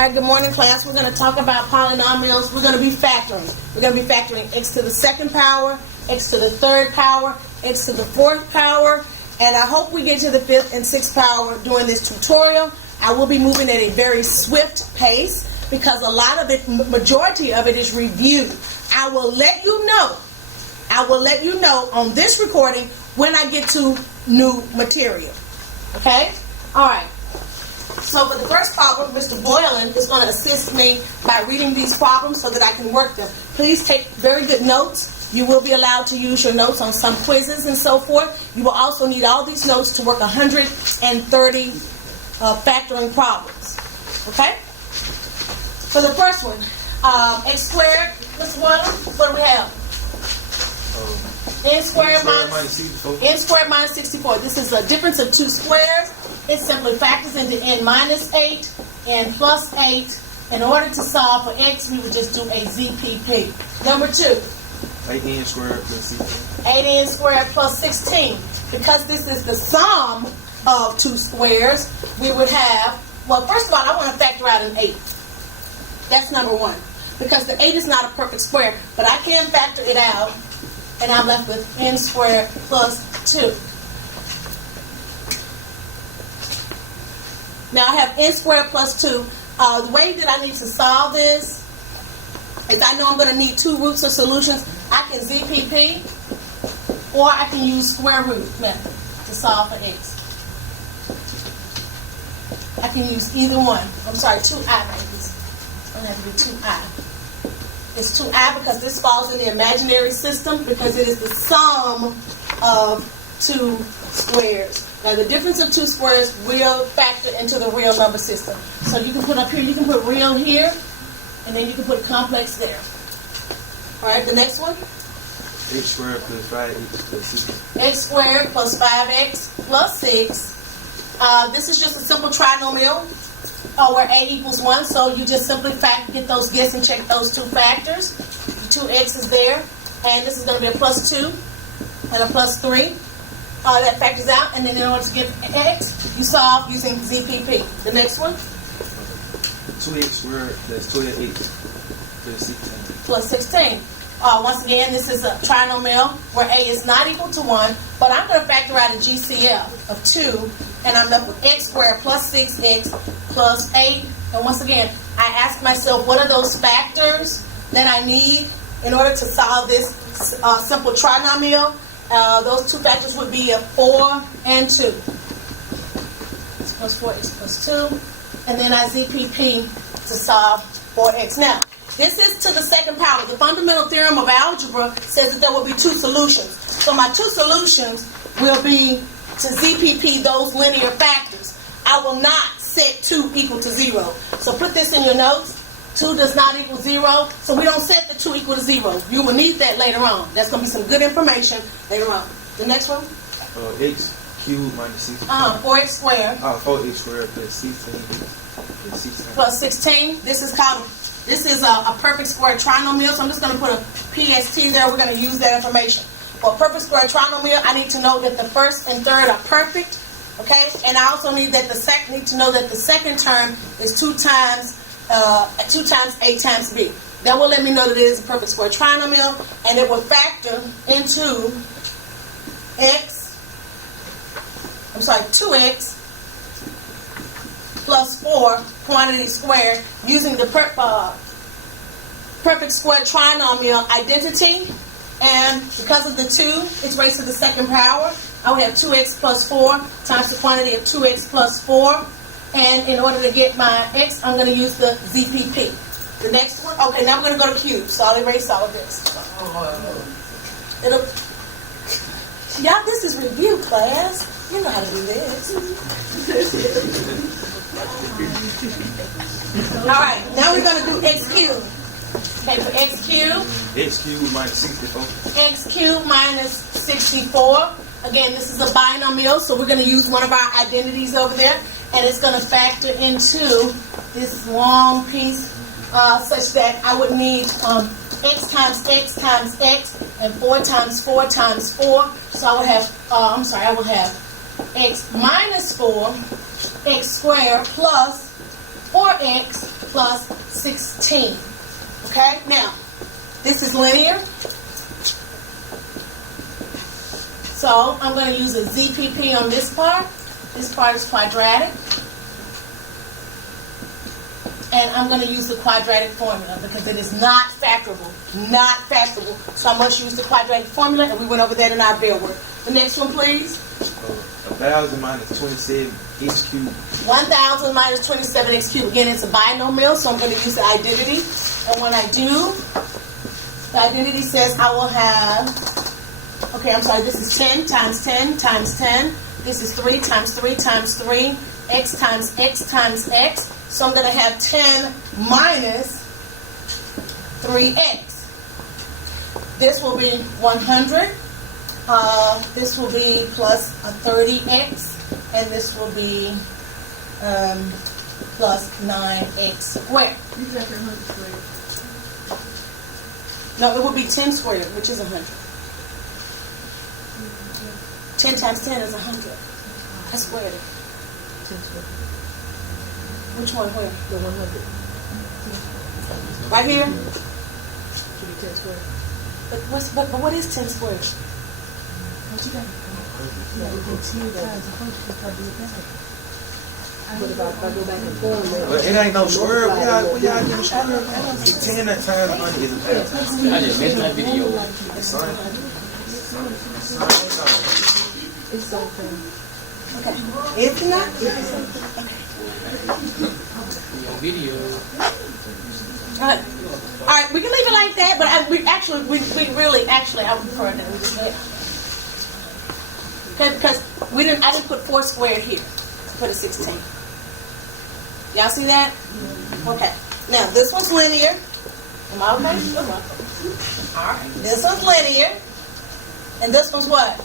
Alright, good morning class. We're going to talk about polynomials. We're going to be factoring. We're going to be factoring x to the second power, x to the third power, x to the fourth power, and I hope we get to the fifth and sixth power during this tutorial. I will be moving at a very swift pace because a lot of it, majority of it is review. I will let you know on this recording when I get to new material. Okay? Alright. So for the first problem, Mr. Boylan is going to assist me by reading these problems so that I can work them. Please take very good notes. You will be allowed to use your notes on some quizzes and so forth. You will also need all these notes to work 130 factoring problems. Okay? For the first one, x squared, Mr. Boylan, what do we have? N squared minus 64. This is a difference of two squares. It simply factors into n minus 8, n plus 8. In order to solve for x, we would just do a ZPP. Number 2. 8n squared plus 16. 8n squared plus 16. Because this is the sum of two squares, we would have, well, first of all, I want to factor out an 8. That's number 1. Because the 8 is not a perfect square, but I can factor it out, and I'm left with n squared plus 2. Now I have n squared plus 2. The way that I need to solve this is I know I'm going to need two roots of solutions. I can ZPP or I can use square root method to solve for x. I can use either one. I'm sorry, 2i babies. I'm going to have to do 2i. It's 2i because this falls in the imaginary system because it is the sum of two squares. Now the difference of two squares will factor into the real number system. So you can put up here, you can put real here, and then you can put complex there. Alright, the next one? X squared plus 5x plus 6. X squared plus 5x plus 6. This is just a simple trinomial where a equals 1. So you just simply get those guess and check those two factors. The 2x is there. And this is going to be a plus 2 and a plus 3. That factors out, and then in order to get x, you solve using ZPP. The next one? 2x squared plus 12x plus 16. Plus 16. Once again, this is a trinomial where a is not equal to 1, but I'm going to factor out a GCF of 2, and I'm left with x squared plus 6x plus 8. And once again, I ask myself, what are those factors that I need in order to solve this simple trinomial? Those two factors would be a 4 and 2. X plus 4, x plus 2. And then I ZPP to solve for x. Now, this is to the second power. The fundamental theorem of algebra says that there will be two solutions. So my two solutions will be to ZPP those linear factors. I will not set 2 equal to 0. So put this in your notes. 2 does not equal 0, so we don't set the 2 equal to 0. You will need that later on. That's going to be some good information later on. The next one? X cubed minus 16. 4x squared. 4x squared plus 16. Plus 16. Plus 16. This is a perfect square trinomial, so I'm just going to put a PST there. We're going to use that information. For a perfect square trinomial, I need to know that the first and third are perfect, okay? And I also need to know that the second term is 2 times a times b. That will let me know that it is a perfect square trinomial, and it will factor into 2x plus 4 quantity squared using the perfect square trinomial identity. And because of the 2, it's raised to the second power. I would have 2x plus 4 times the quantity of 2x plus 4. And in order to get my x, I'm going to use the ZPP. The next one? Okay, now we're going to go to cubes. So I'll erase all of this. Y'all, this is review class. You know how to do this. Alright, now we're going to do x cubed. Okay, for x cubed. X cubed minus 64. X cubed minus 64. Again, this is a binomial, so we're going to use one of our identities over there. And it's going to factor into this long piece such that I would need x times x times x and 4 times 4 times 4. So I would have x minus 4, x squared plus 4x plus 16. Okay, now, this is linear. So I'm going to use a ZPP on this part. This part is quadratic. And I'm going to use the quadratic formula because it is not factorable. Not factorable. So I must use the quadratic formula, and we went over that in our bill work. The next one, please. 1,000 minus 27 x cubed. 1,000 minus 27x cubed. Again, it's a binomial, so I'm going to use the identity. And when I do, the identity says I will have, okay, I'm sorry, this is 10 times 10 times 10. This is 3 times 3 times 3, x times x times x. So I'm going to have 10 minus 3x. This will be 100. This will be plus a 30x. And this will be plus 9x squared. No, it would be 10 squared, which is 100. 10 times 10 is 100. I squared it. 10 squared. Which one? Where? The 100. Right here? Should be 10 squared. But what is 10 squared? What you got? Yeah, we can 10 times 100 if I do it back. But if I go back and form it. But it ain't no square. We y'all getting square. 10 times 100 is a thousand. I just missed that video. Son. It's something. Okay. It's not? On video. All right, we can leave it like that, but I would prefer that we just let. Okay, because I didn't put 4 squared here. I put a 16. Y'all see that? Okay. Now this one's linear. Am I okay? You're welcome. All right. This one's linear, and this one's what?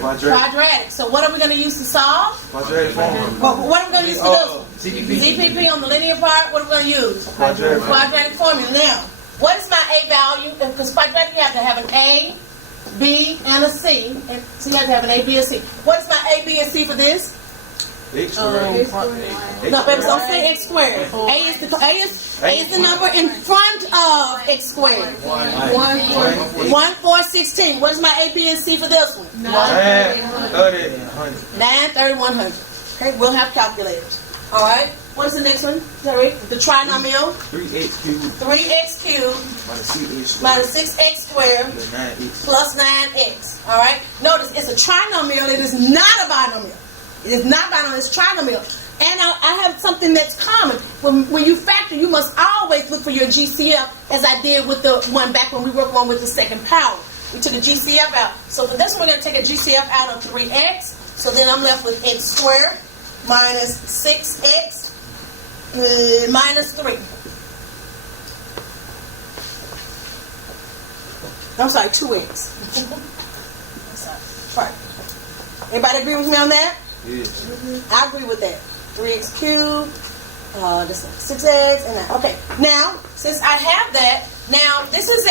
Quadratic. So what are we going to use to solve? Quadratic formula. What are we going to use for this one? ZPP. ZPP on the linear part. What are we going to use? Quadratic formula. Now, what is my A value? Because quadratic, you have to have an A, B, and a C. And so you have to have an A, B, and C. What is my A, B, and C for this? X squared. No, baby, don't say x squared. A is the number in front of x squared. 1, 4, 16. What is my A, B, and C for this one? 9, 30, 100. 9, 30, 100. Okay, we'll have calculators. All right. What is the next one, Terry? The trinomial. 3x cubed 3x cubed minus 6x squared minus 6x squared plus 9x. plus 9x. All right. Notice it's a trinomial. It is not a binomial. It is not binomial. It's trinomial. And I have something that's common. When you factor, you must always look for your GCF, as I did with the one back when we worked on with the second power. We took a GCF out. So for this one, we're going to take a GCF out of 3x. So then I'm left with x squared minus 6x minus 3. I'm sorry, 2x. Right. Everybody agree with me on that? Yes. I agree with that. 3x cubed, this is 6x, and that. Okay. Now, since I have that, now this is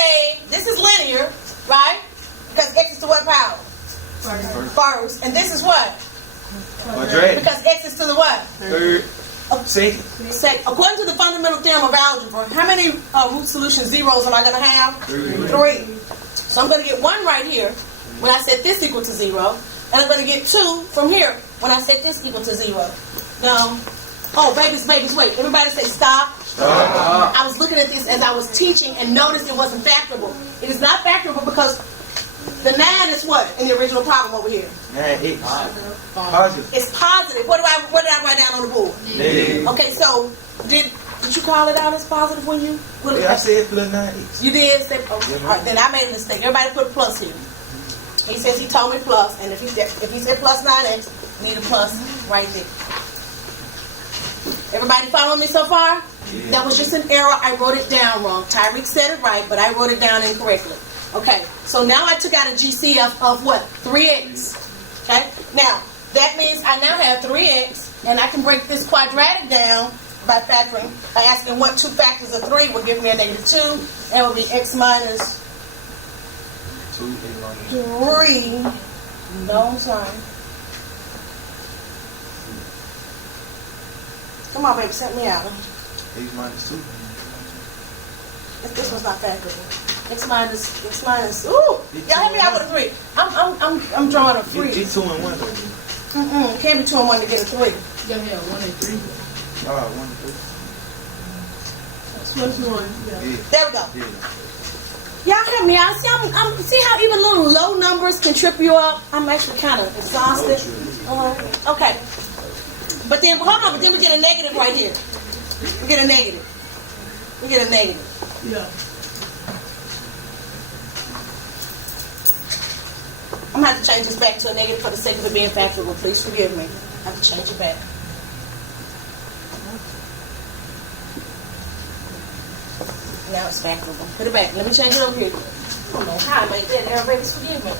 linear, right? Because x is to what power? First. And this is what? Quadratic. Because x is to the what? Third. Second. According to the fundamental theorem of algebra, how many root solution zeros am I going to have? 3. So I'm going to get 1 right here when I set this equal to 0. And I'm going to get 2 from here when I set this equal to 0. No. Oh, babies, wait. Everybody say stop. Stop. I was looking at this as I was teaching and noticed it wasn't factorable. It is not factorable because the 9 is what in the original problem over here? 9x. Positive. It's positive. What did I write down on the board? Negative. Okay, so did you call it out as positive when you put it? Yeah, I said plus 9x. You did say okay. Yeah, All right, then I made a mistake. Everybody put a plus here. He says he told me plus, and if he said plus 9x, we need a plus right there. Everybody following me so far? Yeah. That was just an error. I wrote it down wrong. Tyreek said it right, but I wrote it down incorrectly. Okay, so now I took out a GCF of what? 3x. Okay, now that means I now have 3x, and I can break this quadratic down by factoring, by asking what 2 factors of 3 will give me a negative 2. That would be x minus 3. No, I'm sorry. Come on, baby, set me out. X minus 2. This one's not factorable. X minus. Ooh, y'all help me out with a 3. I'm drawing a 3. Get 2 and 1 though. Can't be 2 and 1 to get a 3. You gotta have 1 and 3. 1 and 3. Plus 1. Yeah. There we go. Yeah. Y'all help me out. See how even little low numbers can trip you up? I'm actually kind of exhausted. Okay. But then, hold on, but then we get a negative right here. We get a negative. Yeah. I'm going to have to change this back to a negative for the sake of it being factorable. Please forgive me. I have to change it back. Now it's factorable. Put it back. Let me change it over here. I don't know how I made that error, baby. Forgive me.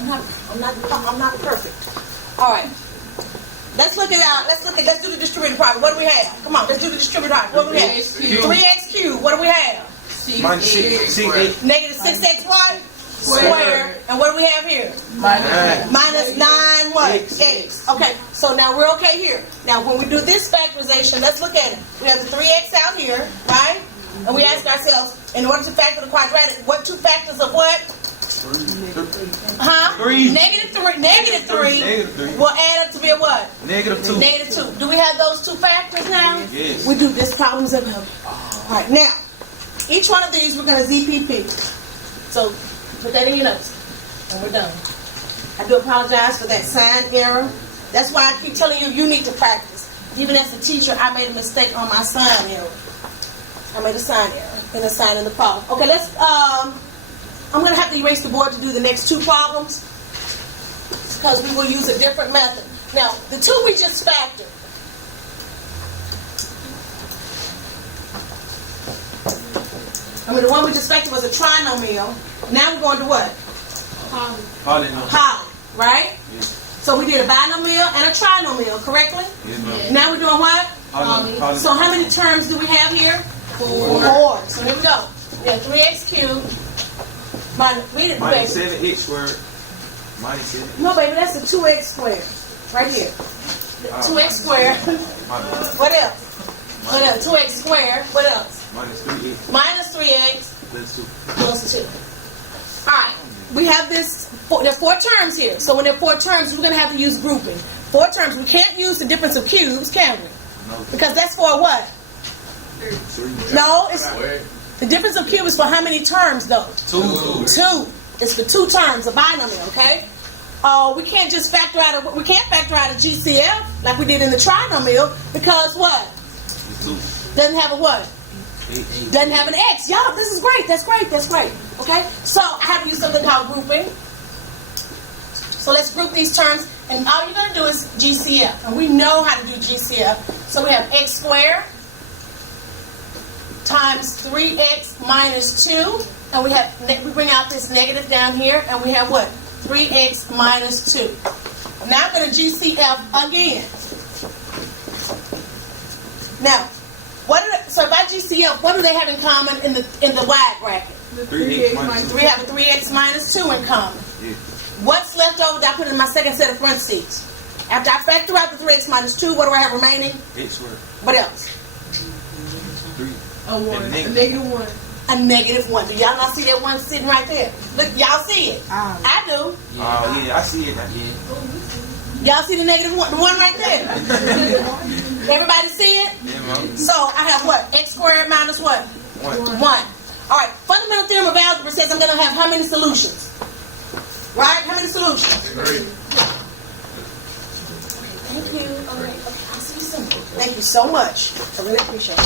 I'm not perfect. All right. Let's do the distributed product. What do we have? Come on, let's do the distributed product. What do we have? 3x cubed. What do we have? Minus 6. Negative 6x what? Squared. And what do we have here? Minus 9 what? X. Okay, so now we're okay here. Now when we do this factorization, let's look at it. We have the 3x out here, right? And we ask ourselves, in order to factor the quadratic, what two factors of what? 3. Negative 3 will add up to be a what? Negative 2. Negative 2. Do we have those two factors now? Yes. We do. This problem's in them. All right, now, each one of these we're going to ZPP. So, put that in your notes. And we're done. I do apologize for that sign error. That's why I keep telling you, you need to practice. Even as a teacher, I made a mistake on my sign error. I made a sign error in assigning the problem. Okay, I'm going to have to erase the board to do the next two problems because we will use a different method. Now, the two we just factored. The one we just factored was a trinomial. Now we're going to what? Polynomial. Poly, right? Yes. So we did a binomial and a trinomial, correctly? Yes, ma'am. Now we're doing what? Polynomial. So how many terms do we have here? 4. So here we go. We have 3x cubed. Read it, Minus baby. 7x squared. Minus 7. No, baby, that's a 2x squared. Right here. 2x squared. What else? 2x squared. What else? Minus 3x. Minus 3x Plus 2. plus 2. Alright. We have this. There are 4 terms here. So when there are 4 terms, we're going to have to use grouping. 4 terms. We can't use the difference of cubes, can we? No. Because that's for what? 3. No, it's the difference of cubes is for how many terms, though? 2. 2. It's for 2 terms, a binomial, okay? We can't just factor out a GCF like we did in the trinomial because what? 2. Doesn't have a what? X. Doesn't have an X. Y'all, this is great. That's great. Okay? So I have to use something called grouping. So let's group these terms, and all you're going to do is GCF, and we know how to do GCF. So we have x squared times 3x minus 2, and we bring out this negative down here, and we have what? 3x minus 2. Now I'm going to GCF again. Now, so if I GCF, what do they have in common in the Y bracket? 3x minus 2. We have a 3x minus 2 in common. Yeah. What's left over that I put in my second set of parentheses? After I factor out the 3x minus 2, what do I have remaining? X squared. What else? 3. A 1. And A negative 1. A negative 1. Do y'all not see that 1 sitting right there? Look, y'all see it. I do. Yeah, I see it. Y'all see the negative 1? The 1 right there. Everybody see it? Yeah, ma'am. So I have what? X squared minus what? 1. 1. All right. Fundamental theorem of algebra says I'm going to have how many solutions? Right? How many solutions? 3. Thank you. Okay, I'll see you soon. Thank you so much. I really appreciate it.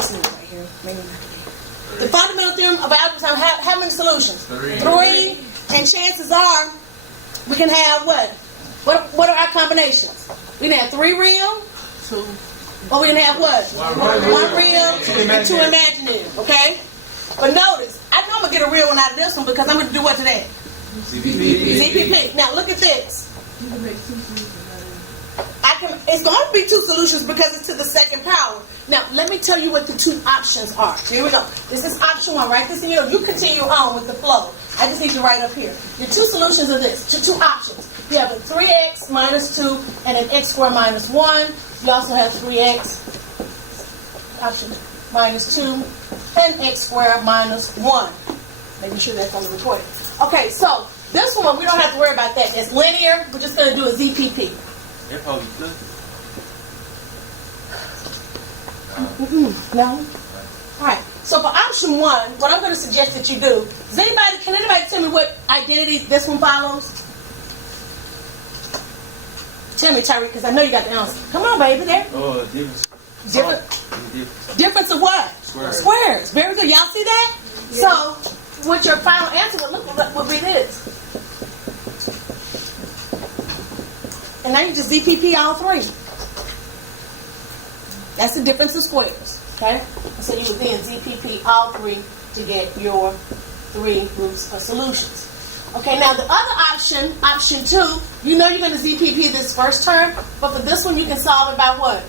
See it right here. Maybe not today. The fundamental theorem of algebra have how many solutions? 3. 3. And chances are we can have what? What are our combinations? We can have 3 real. 2. Or we can have what? 1 real and 2 imaginary. imaginary. Okay? But notice, I know I'm going to get a real one out of this one because I'm going to do what today? ZPP. Now look at this. You can make 2 solutions out of it. It's going to be 2 solutions because it's to the second power. Now, let me tell you what the 2 options are. Here we go. This is option 1. Write this in your notes. You continue on with the flow. I just need to write up here. Your 2 solutions are this. 2 options. You have a 3x minus 2 and an x squared minus 1. You also have 3x option minus 2, and x squared minus 1. Making sure that's on the recording. Okay, so this one, we don't have to worry about that. It's linear. We're just going to do a ZPP. That probably good. No? All right. So for option 1, what I'm going to suggest that you do, can anybody tell me what identity this one follows? Tell me, Tyreek, because I know you got the answer. Come on, baby, there. Oh, difference. Difference of what? Squares. Very good. Y'all see that? Yeah. So, what your final answer would be this. And now you just ZPP all 3. That's the difference of squares. Okay? So you would then ZPP all 3 to get your 3 groups of solutions. Okay, now the other option, option 2, you know you're going to ZPP this first term, but for this one you can solve it by what?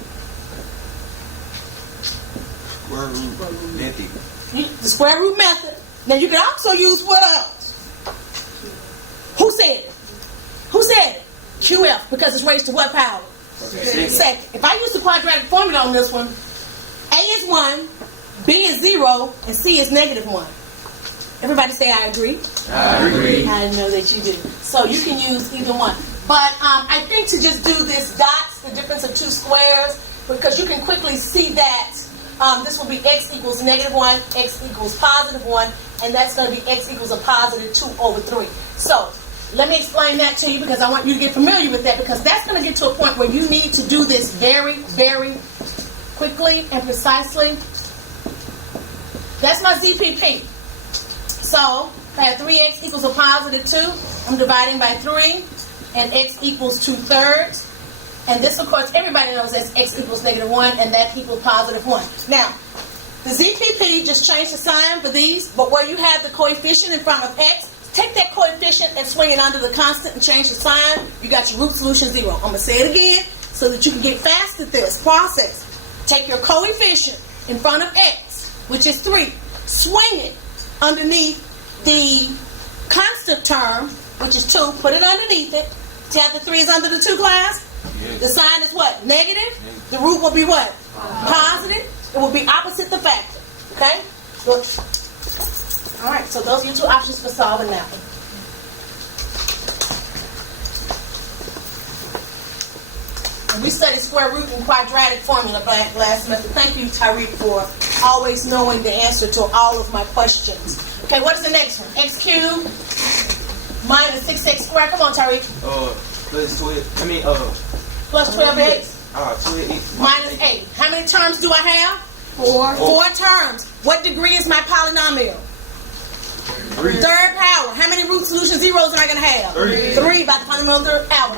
Square root method. The square root method. Now you can also use what else? Who said it? Who said it? QF, because it's raised to what power? Second. If I use the quadratic formula on this one, A is 1, B is 0, and C is negative 1. Everybody say I agree. I agree. I know that you do. So you can use either one. But I think to just do this dots, the difference of 2 squares, because you can quickly see that this will be x equals negative 1, x equals positive 1, and that's going to be x equals a positive 2 over 3. So let me explain that to you because I want you to get familiar with that because that's going to get to a point where you need to do this very, very quickly and precisely. That's my ZPP. So I have 3x equals a positive 2. I'm dividing by 3, and x equals 2/3. And this, of course, everybody knows that's x equals negative 1, and that equals positive 1. Now, the ZPP, just change the sign for these, but where you have the coefficient in front of x, take that coefficient and swing it under the constant and change the sign. You got your root solution 0. I'm going to say it again so that you can get fast at this process. Take your coefficient in front of x, which is 3, swing it underneath the constant term, which is 2, put it underneath it. See how the 3 is under the 2 class? Yes. The sign is what? Negative. The root will be what? Positive. It will be opposite the factor. Okay? Good. All right, so those are your 2 options for solving that one. And we studied square root and quadratic formula last semester. Thank you, Tyreek, for always knowing the answer to all of my questions. Okay, what is the next one? X cubed minus 6x squared. Come on, Tyreek. Plus 12. Plus 12x 12x minus 8. How many terms do I have? 4. 4 terms. What degree is my polynomial? 3. Third power. How many root solution zeros am I going to have? 3. 3 by the polynomial third power.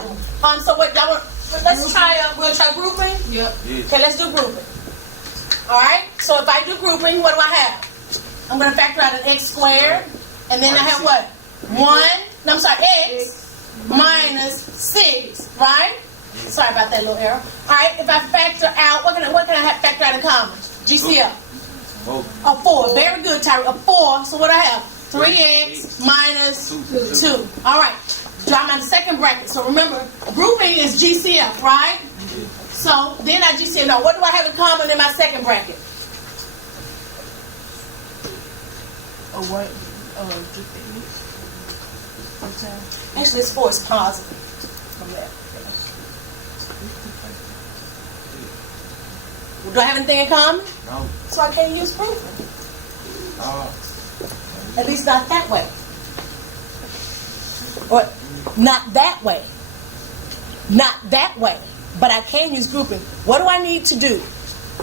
So what y'all want? Let's try. We'll try grouping. Yep. Yes. Okay, let's do grouping. All right. So if I do grouping, what do I have? I'm going to factor out an x squared, and then I have what? 1. No, I'm sorry. X minus 6. Right? Sorry about that little error. All right. If I factor out, what can I have factor out in common? GCF. 4. Very good, Tyreek. A 4. So what do I have? 3x minus 2. All right. Drop my second bracket. So remember, grouping is GCF, right? So then I GCF. Now, what do I have in common in my second bracket? What? Actually, this 4 is positive. Do I have anything in common? No. So I can't use grouping. At least not that way. Or not that way. Not that way. But I can use grouping. What do I need to do?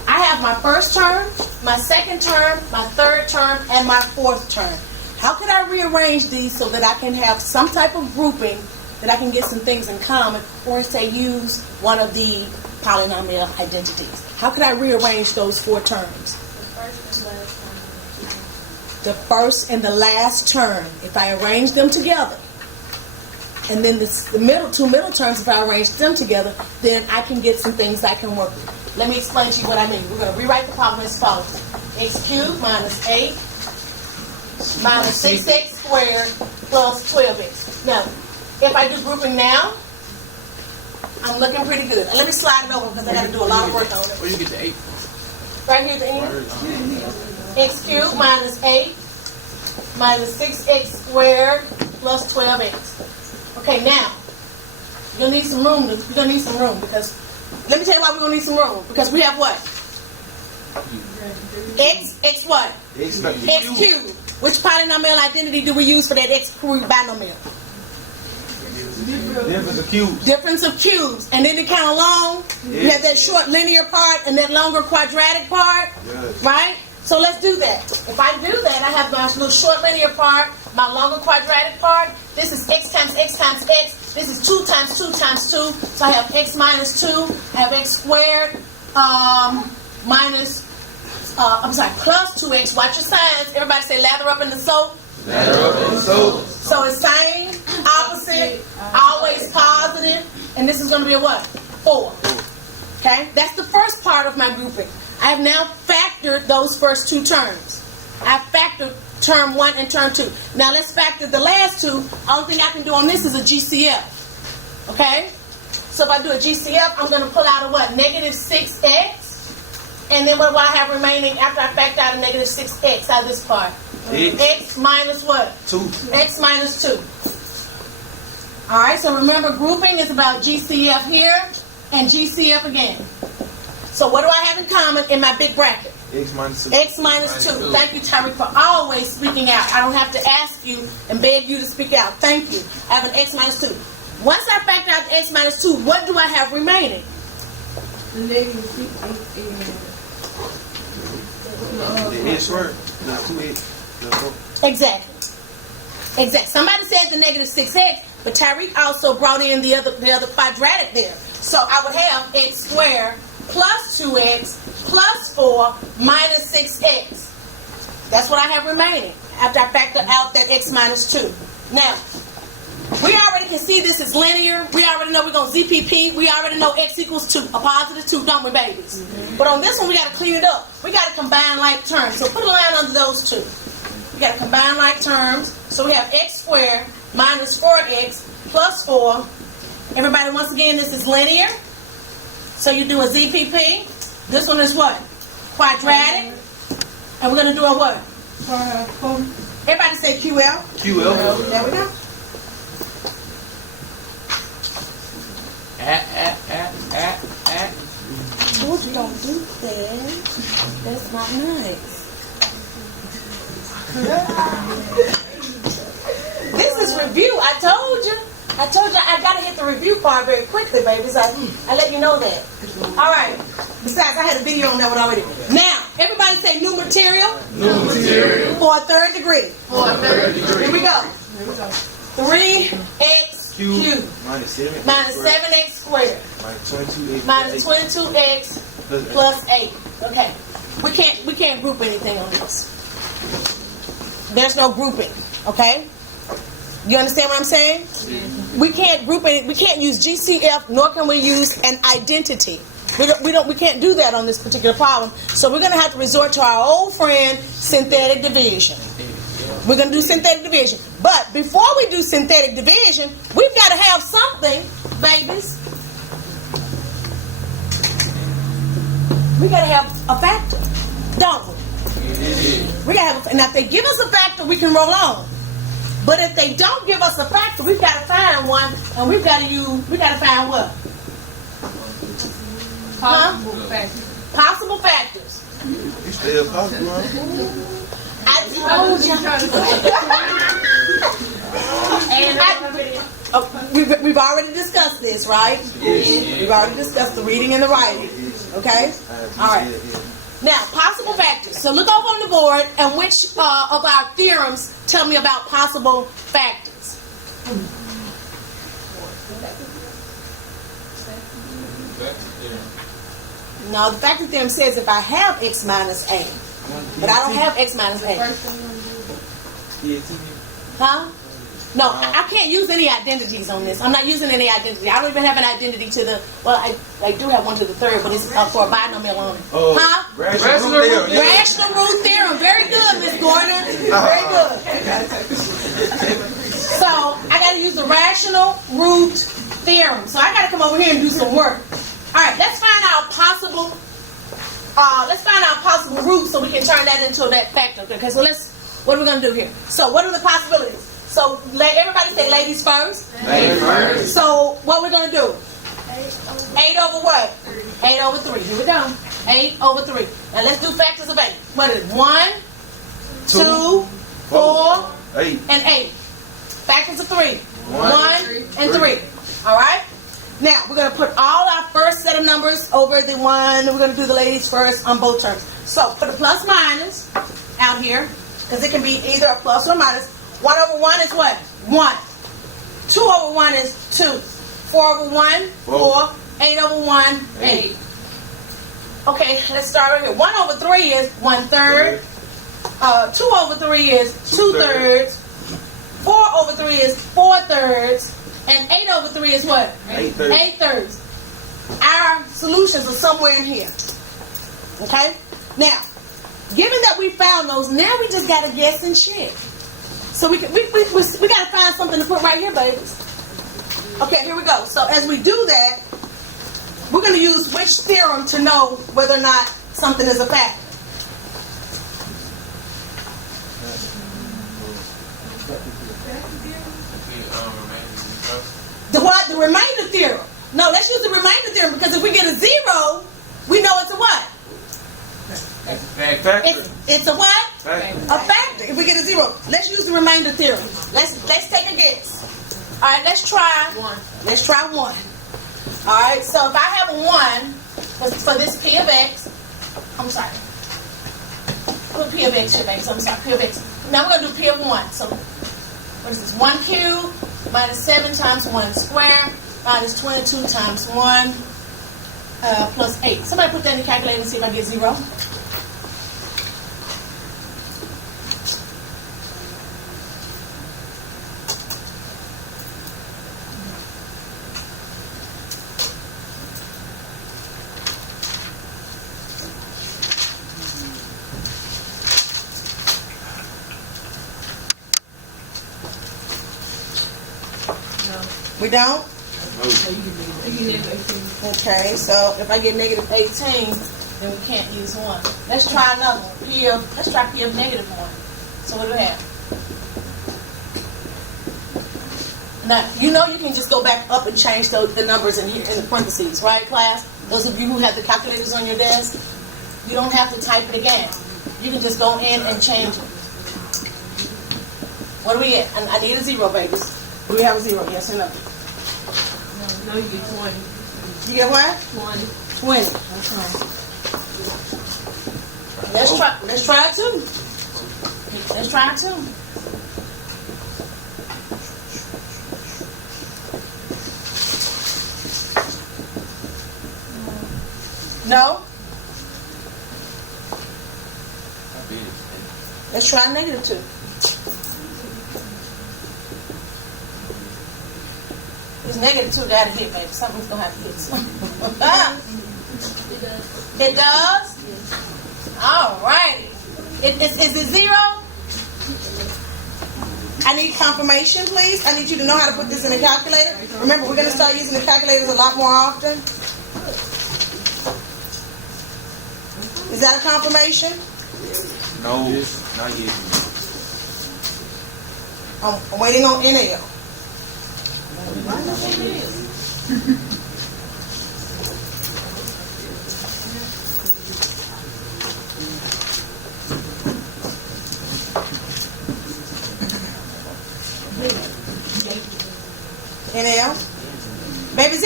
I have my first term, my second term, my third term, and my fourth term. How can I rearrange these so that I can have some type of grouping that I can get some things in common, or say use one of the polynomial identities? How can I rearrange those 4 terms? The first and the last term, if I arrange them together, and then the 2 middle terms, if I arrange them together, then I can get some things I can work with. Let me explain to you what I mean. We're going to rewrite the problem as follows. X cubed minus 8 minus 6x squared plus 12x. Now, if I do grouping now, I'm looking pretty good. Let me slide it over because I got to do a lot of work on it. Where you get the 8 from? Right here at the end. X cubed minus 8 minus 6x squared plus 12x. Okay, now you're gonna need some room. You're gonna need some room because let me tell you why we're gonna need some room. Because we have what? X what? X cubed. Which polynomial identity do we use for that x cubed binomial? Difference of cubes. Difference of cubes. And then it kind of long. You have that short linear part and that longer quadratic part. Yes. Right? So let's do that. If I do that, I have my little short linear part, my longer quadratic part. This is x times x times x. This is 2 times 2 times 2. So I have x minus 2. I have x squared plus 2x. Watch your signs. Everybody say lather up in the soap. Ladder up in the soap. So it's same, opposite, always positive, and this is going to be a what? 4. Okay? That's the first part of my grouping. I have now factored those first two terms. I factored term 1 and term 2. Now let's factor the last two. Only thing I can do on this is a GCF. Okay? So if I do a GCF, I'm going to pull out a what? Negative 6x. And then what do I have remaining after I factor out a negative 6x out of this part? X minus what? 2. X minus 2. Alright, so remember grouping is about GCF here and GCF again. So what do I have in common in my big bracket? X minus 2. X minus 2. Thank you, Tyreek, for always speaking out. I don't have to ask you and beg you to speak out. Thank you. I have an X minus 2. Once I factor out the X minus 2, what do I have remaining? The negative 6x The x squared. The 2x. Exactly. Somebody said the negative 6x, but Tyreek also brought in the other quadratic there. So I would have x squared plus 2x plus 4 minus 6x. That's what I have remaining after I factor out that x minus 2. Now, we already can see this is linear. We already know we're going to ZPP. We already know x equals 2, a positive 2, don't we, babies? But on this one, we got to clean it up. We got to combine like terms. So put a line under those two. We got to combine like terms. So we have x squared minus 4x plus 4. Everybody, once again, this is linear. So you do a ZPP. This one is what? Quadratic. And we're going to do a what? Everybody say QL. QL. There we go. Told you don't do that. That's not nice. This is review. I told you I gotta hit the review part very quickly, babies. I let you know that. All right. Besides, I had a video on that one already. Now, everybody say new material. New material. For a third degree. For a third degree. Here we go. 3x cubed minus 7x minus 7x squared minus 22x plus 8. Okay. We can't group anything on this. There's no grouping. Okay? You understand what I'm saying? We can't group it. We can't use GCF, nor can we use an identity. We can't do that on this particular problem. So we're going to have to resort to our old friend, synthetic division. We're going to do synthetic division. But before we do synthetic division, we've got to have something, babies. We got to have a factor, don't we? We got to have. Now, if they give us a factor, we can roll on. But if they don't give us a factor, we've got to find one, and we got to find what? Possible factors. Possible factors. You still possible, huh? I told you. We've already discussed this, right? We've already discussed the reading and the writing. Okay? All right. Now, possible factors. So look over on the board, and which of our theorems tell me about possible factors? No, the factor theorem says if I have x minus a, but I don't have x minus a. Huh? No, I can't use any identities on this. I'm not using any identity. I don't even have an identity to the, well, I do have one to the third, but it's for a binomial only. Huh? Rational root theorem. Rational root theorem. Very good, Miss Gordon. Very good. So I got to use the rational root theorem. So I got to come over here and do some work. All right, let's find out possible roots so we can turn that into that factor. Okay, so what are we going to do here? So what are the possibilities? So everybody say ladies first. Ladies first. So what we're going to do? 8 over what? 8 over 3. Here we go. 8 over 3. Now let's do factors of 8. What is it? 1, 2, 4, 8. and 8. Factors of 3. 1 and 3. Alright? Now, we're going to put all our first set of numbers over the one. We're going to do the ladies first on both terms. So, put a plus minus out here. Because it can be either a plus or a minus. 1 over 1 is what? 1. 2 over 1 is 2. 4 over 1, 4. 8 over 1, 8. Okay, let's start right here. 1 over 3 is 1/3. 2 over 3 is 2/3. 4 over 3 is 4/3. And 8 over 3 is what? 8/3. Our solutions are somewhere in here. Okay? Now, given that we found those, now we just got to guess and check. So we got to find something to put right here, babies. Okay, here we go. So as we do that, we're going to use which theorem to know whether or not something is a factor. The what? The remainder theorem. No, let's use the remainder theorem because if we get a 0, we know it's a what? Factor. It's a what? Factor. A factor. If we get a 0, let's use the remainder theorem. Let's take a guess. All right, let's try 1. Let's try 1. All right, so if I have a 1 for this P of X, I'm sorry. Put P of X here, baby. So I'm sorry, P of X. Now we're going to do P of 1. So what is this? 1 cubed minus 7 times 1 squared minus 22 times 1 plus 8. Somebody put that in the calculator and see if I get 0. We don't? Okay, so if I get negative 18, then we can't use 1. Let's try another one. Let's try P of negative 1. So what do we have? Now, you know you can just go back up and change the numbers in here in the parentheses, right, class? Those of you who have the calculators on your desk, you don't have to type it again. You can just go in and change it. What do we get? I need a 0, babies. Do we have a 0? Yes or no? No, you get 20. You get what? 20. 20. Let's try it too. Let's try it too. No? Let's try negative 2. It's negative 2 got to hit, baby. Something's going to have to hit. It does? All righty. Is it 0? I need confirmation, please. I need you to know how to put this in a calculator. Remember, we're going to start using the calculators a lot more often. Is that a confirmation? No, not yet. I'm waiting on NL. NL? Baby,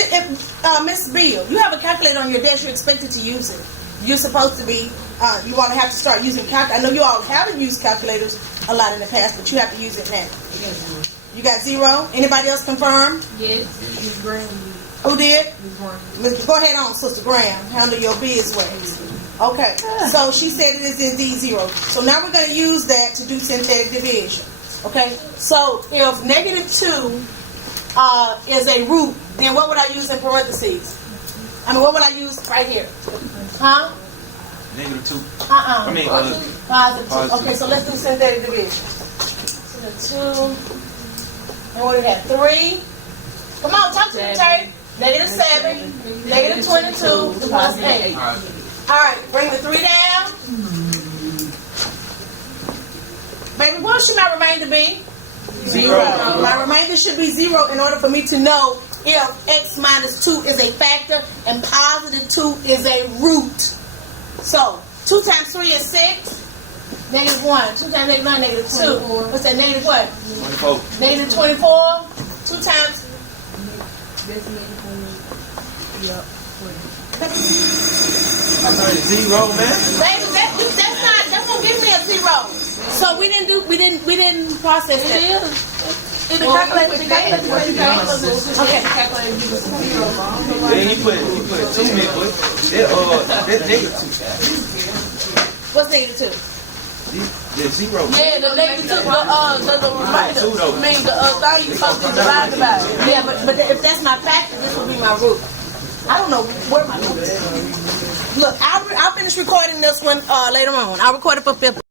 Miss Bill, you have a calculator on your desk, you're expected to use it. You're supposed to be, you want to have to start using calculators. I know you all haven't used calculators a lot in the past, but you have to use it now. You got 0? Anybody else confirm? Yes. Ms. Graham. Who did? Ms. Graham. Go ahead on, Sister Graham. Handle your beeswax. Okay, so she said it is indeed 0. So now we're going to use that to do synthetic division. Okay, so if negative 2 is a root, then what would I use in parentheses? I mean, what would I use right here? Huh? Negative 2. I mean, positive 2. Okay, so let's do synthetic division. So 2. And what do we have? 3. Come on, talk to me, Terry. Negative 7. Negative 22 plus 8. All right, bring the 3 down. remainder be? Zero. My remainder should be 0 in order for me to know if x minus 2 is a factor and positive 2 is a root. So 2 times 3 is 6. Negative 1. 2 times negative 9, negative 2. 24. What's that? Negative what? 24. Negative 24. 2 times. That's negative 20. Yep. I thought it's 0, man. Baby, that's gonna give me a 0. So we didn't process that. It is. It been calculated. Okay. Then he put 2 in, boy. That's negative 2. What's negative 2? The 0. Yeah, the negative 2, the remainder. Two, though. I mean, the thing you supposed to be divided by. Yeah, but if that's my factor, this will be my root. I don't know where my root is. Look, I'll finish recording this one later on. I'll record it for 5th.